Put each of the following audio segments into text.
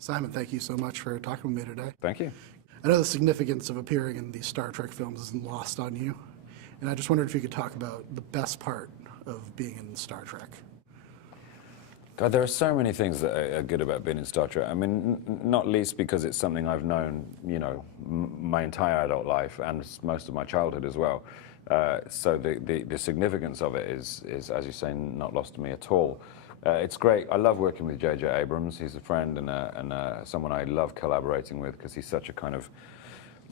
Simon, thank you so much for talking with me today. Thank you. I know the significance of appearing in these Star Trek films isn't lost on you, and I just wondered if you could talk about the best part of being in Star Trek. God, there are so many things that are good about being in Star Trek. I mean, not least because it's something I've known, my entire adult life and most of my childhood as well. So the significance of it is, as you say, not lost to me at all. It's great. I love working with J.J. Abrams. He's a friend and someone I love collaborating with because he's such a kind of,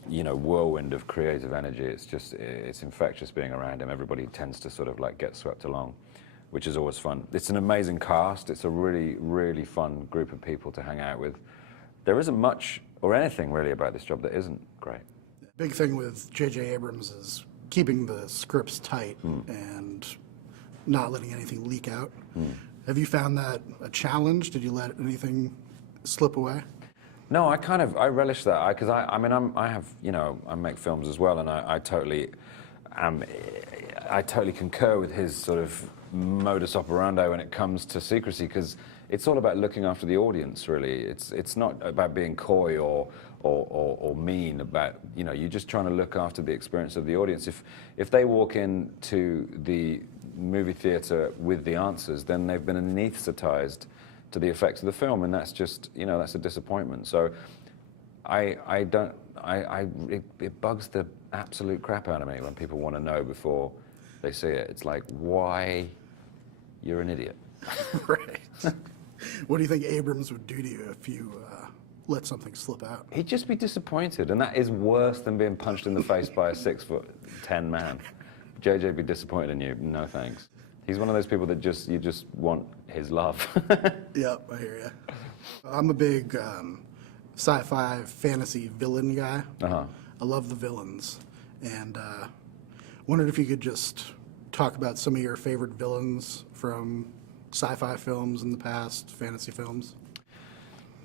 whirlwind of creative energy. It's infectious being around him. Everybody tends to sort of like get swept along, which is always fun. It's an amazing cast. It's a really, really fun group of people to hang out with. There isn't much or anything really about this job that isn't great. The big thing with J.J. Abrams is keeping the scripts tight and not letting anything leak out. Have you found that a challenge? Did you let anything slip away? No, I relish that because I make films as well, and I totally concur with his sort of modus operandi when it comes to secrecy, because it's all about looking after the audience. Really, it's not about being coy or mean. About you're just trying to look after the experience of the audience. If they walk into the movie theater with the answers, then they've been anesthetized to the effects of the film, and that's just that's a disappointment. So it bugs the absolute crap out of me when people want to know before they see it. It's like, why? You're an idiot. Right. What do you think Abrams would do to you if you let something slip out? He'd just be disappointed, and that is worse than being punched in the face by a 6'10" man. JJ'd be disappointed in you. No thanks. He's one of those people that you just want his love. Yep, I hear you. I'm a big sci-fi fantasy villain guy. I love the villains, and wondered if you could just talk about some of your favorite villains from sci-fi films in the past, fantasy films.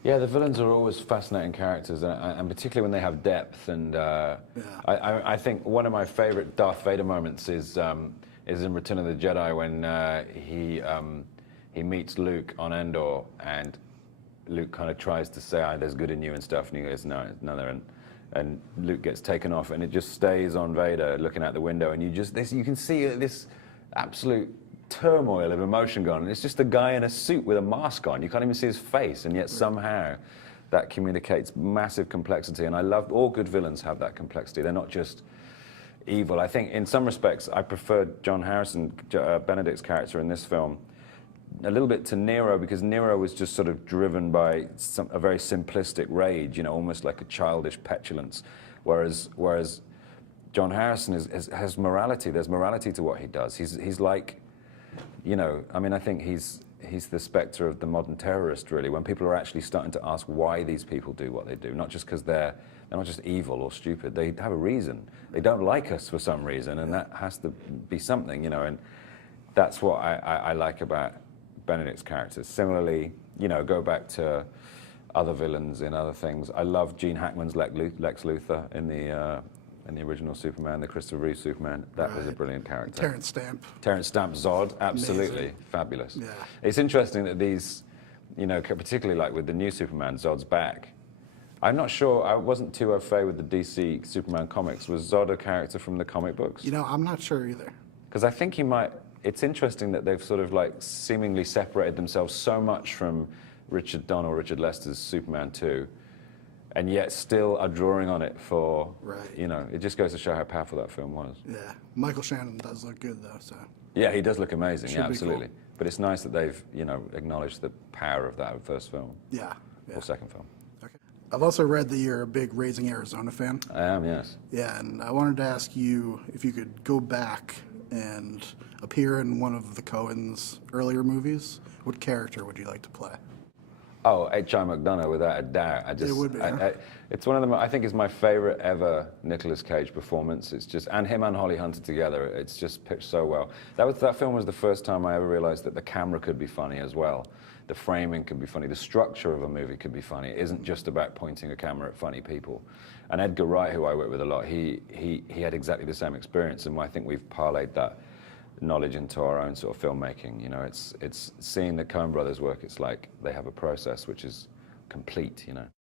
Yeah, the villains are always fascinating characters, and particularly when they have depth. And I think one of my favorite Darth Vader moments is in Return of the Jedi when he meets Luke on Endor, and Luke kind of tries to say, "There's good in you" and stuff, and he goes, "No, there." And Luke gets taken off, and it just stays on Vader looking out the window, and you can see this absolute turmoil of emotion going on. It's just a guy in a suit with a mask on. You can't even see his face, and yet somehow that communicates massive complexity. And I love all good villains have that complexity. They're not just evil. I think in some respects I preferred John Harrison, Benedict's character in this film, a little bit to Nero, because Nero was just sort of driven by a very simplistic rage, almost like a childish petulance, whereas John Harrison has morality. There's morality to what he does. He's like, I think he's the spectre of the modern terrorist, really, when people are actually starting to ask why these people do what they do, not just because they're not just evil or stupid. They have a reason. They don't like us for some reason, and that has to be something, and that's what I like about Benedict's characters. Similarly, go back to other villains in other things. I love Gene Hackman's Lex Luthor in the original Superman, the Christopher Reeve Superman. That was a brilliant character. Terrence Stamp. Terrence Stamp Zod, absolutely. Amazing. Fabulous. Yeah. It's interesting that these, particularly like with the new Superman, Zod's back. I'm not sure, I wasn't too au fait with the DC Superman comics. Was Zod a character from the comic books? I'm not sure either. Because I think he might. It's interesting that they've sort of like seemingly separated themselves so much from Richard Donner or Richard Lester's Superman 2, and yet still are drawing on it for, it just goes to show how powerful that film was. Yeah, Michael Shannon does look good though, so. Yeah, he does look amazing, yeah, absolutely. Cool. But it's nice that they've, acknowledged the power of that first film. Yeah. Or second film. Okay. I've also read that you're a big Raising Arizona fan. I am, yes. Yeah, and I wanted to ask you if you could go back and appear in one of the Coens' earlier movies. What character would you like to play? Oh, H.I. McDonough, without a doubt. It would be. It's one of them. I think it's my favorite ever Nicolas Cage performance. It's just, and him and Holly Hunter together. It's just pitched so well. That film was the first time I ever realized that the camera could be funny as well. The framing could be funny. The structure of a movie could be funny. It isn't just about pointing a camera at funny people. And Edgar Wright, who I work with a lot, he had exactly the same experience, and I think we've parlayed that knowledge into our own sort of filmmaking. It's seeing the Coen brothers work. It's like they have a process which is complete, you know.